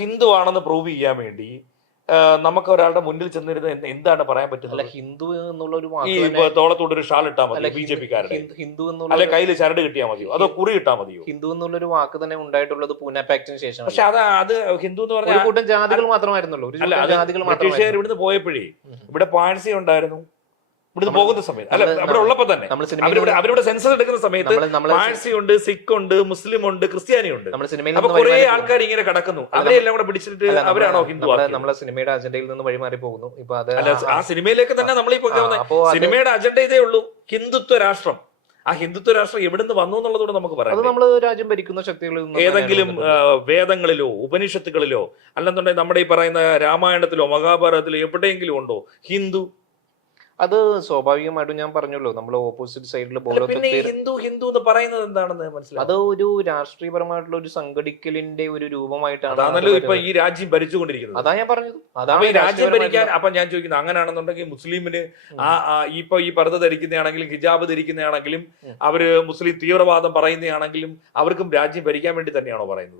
ഹിന്ദു ആണെന്ന് പ്രൂവ് ചെയ്യാൻ വേണ്ടി നമുക്ക് ഒരാളുടെ മുന്നിൽ ചെന്നിരുന്ന എന്താണ് പറയാൻ പറ്റുന്നത്? ഹിന്ദു എന്നുള്ള ഒരു ഈ തോളത്തോട് ഒരു ഷാൾ ഇട്ടാൽ മതി ബി ജെ പിക്കാരുടെ, ഹിന്ദു അല്ലെ കയ്യിൽ ചരട് കിട്ടിയാൽ മതിയോ, അതോ കുറി ഇട്ടാൽ മതിയോ? ഹിന്ദു എന്നുള്ളൊരു വാക്ക് തന്നെ ഉണ്ടായിട്ടുള്ളത് പൂനെ പാക്ടിന് ശേഷം. പക്ഷെ അത് ഹിന്ദു എന്ന് പറഞ്ഞാൽ ഒരു കൂട്ടം ജാതികൾ മാത്രമായിരുന്നുള്ളൂ. ബ്രിട്ടീഷുകാർ ഇവിടുന്ന് പോയപ്പോഴേ ഇവിടെ പാഴ്സി ഉണ്ടായിരുന്നു. ഇവിടുന്ന് പോകുന്ന സമയത്ത് അല്ല അവിടെ ഉള്ളപ്പോ തന്നെ അവരുടെ സെൻസസ് എടുക്കുന്ന സമയത്ത് പാഴ്സി ഉണ്ട്, സിഖ് ഉണ്ട്, മുസ്ലിം ഉണ്ട്, ക്രിസ്ത്യാനി ഉണ്ട്. അപ്പൊ കുറെ ആൾക്കാർ ഇങ്ങനെ കിടക്കുന്നു. അവരെല്ലാം കൂടെ പിടിച്ചിട്ട് അവരാണോ ഹിന്ദു? നമ്മളെ സിനിമയുടെ അജണ്ടയിൽ നിന്ന് വഴിമാറി പോകുന്നു. ഇപ്പൊ അത് ആ സിനിമയിലേക്ക് തന്നെ നമ്മളിപ്പോ സിനിമയുടെ അജണ്ട ഇതേ ഉള്ളൂ, ഹിന്ദുത്വ രാഷ്ട്രം. ആ ഹിന്ദുത്വ രാഷ്ട്രം എവിടുന്ന് വന്നു എന്നുള്ളതോടെ നമുക്ക് പറയാം. അത് നമ്മൾ രാജ്യം ഭരിക്കുന്ന ശക്തികളിൽ ഏതെങ്കിലും വേദങ്ങളിലോ ഉപനിഷത്തുകളിലോ അല്ലെന്നുണ്ടെങ്കിൽ നമ്മുടെ ഈ പറയുന്ന രാമായണത്തിലോ മഹാഭാരതത്തിലോ എവിടെയെങ്കിലും ഉണ്ടോ ഹിന്ദു? അത് സ്വാഭാവികമായിട്ടും ഞാൻ പറഞ്ഞല്ലോ, നമ്മൾ ഓപ്പോസിറ്റ് സൈഡിൽ ഹിന്ദു ഹിന്ദു എന്ന് പറയുന്നത് എന്താണെന്ന് മനസ്സിലായി. അത് ഒരു രാഷ്ട്രീയപരമായിട്ടുള്ള ഒരു സംഘടിക്കലിന്റെ ഒരു രൂപമായിട്ടാണ്. അതാണല്ലോ ഇപ്പൊ ഈ രാജ്യം ഭരിച്ചുകൊണ്ടിരിക്കുന്നത്. അതാ ഞാൻ പറഞ്ഞത്. അതാണ് രാജ്യം ഭരിക്കാൻ. അപ്പൊ ഞാൻ ചോദിക്കുന്നത്, അങ്ങനെയാണെന്നുണ്ടെങ്കിൽ മുസ്ലിമിന് ഇപ്പൊ ഈ പർദ്ദ ധരിക്കുന്നതാണെങ്കിലും ഹിജാബ് ധരിക്കുന്നതാണെങ്കിലും അവര് മുസ്ലിം തീവ്രവാദം പറയുന്നതാണെങ്കിലും അവർക്കും രാജ്യം ഭരിക്കാൻ വേണ്ടി തന്നെയാണോ പറയുന്നത്?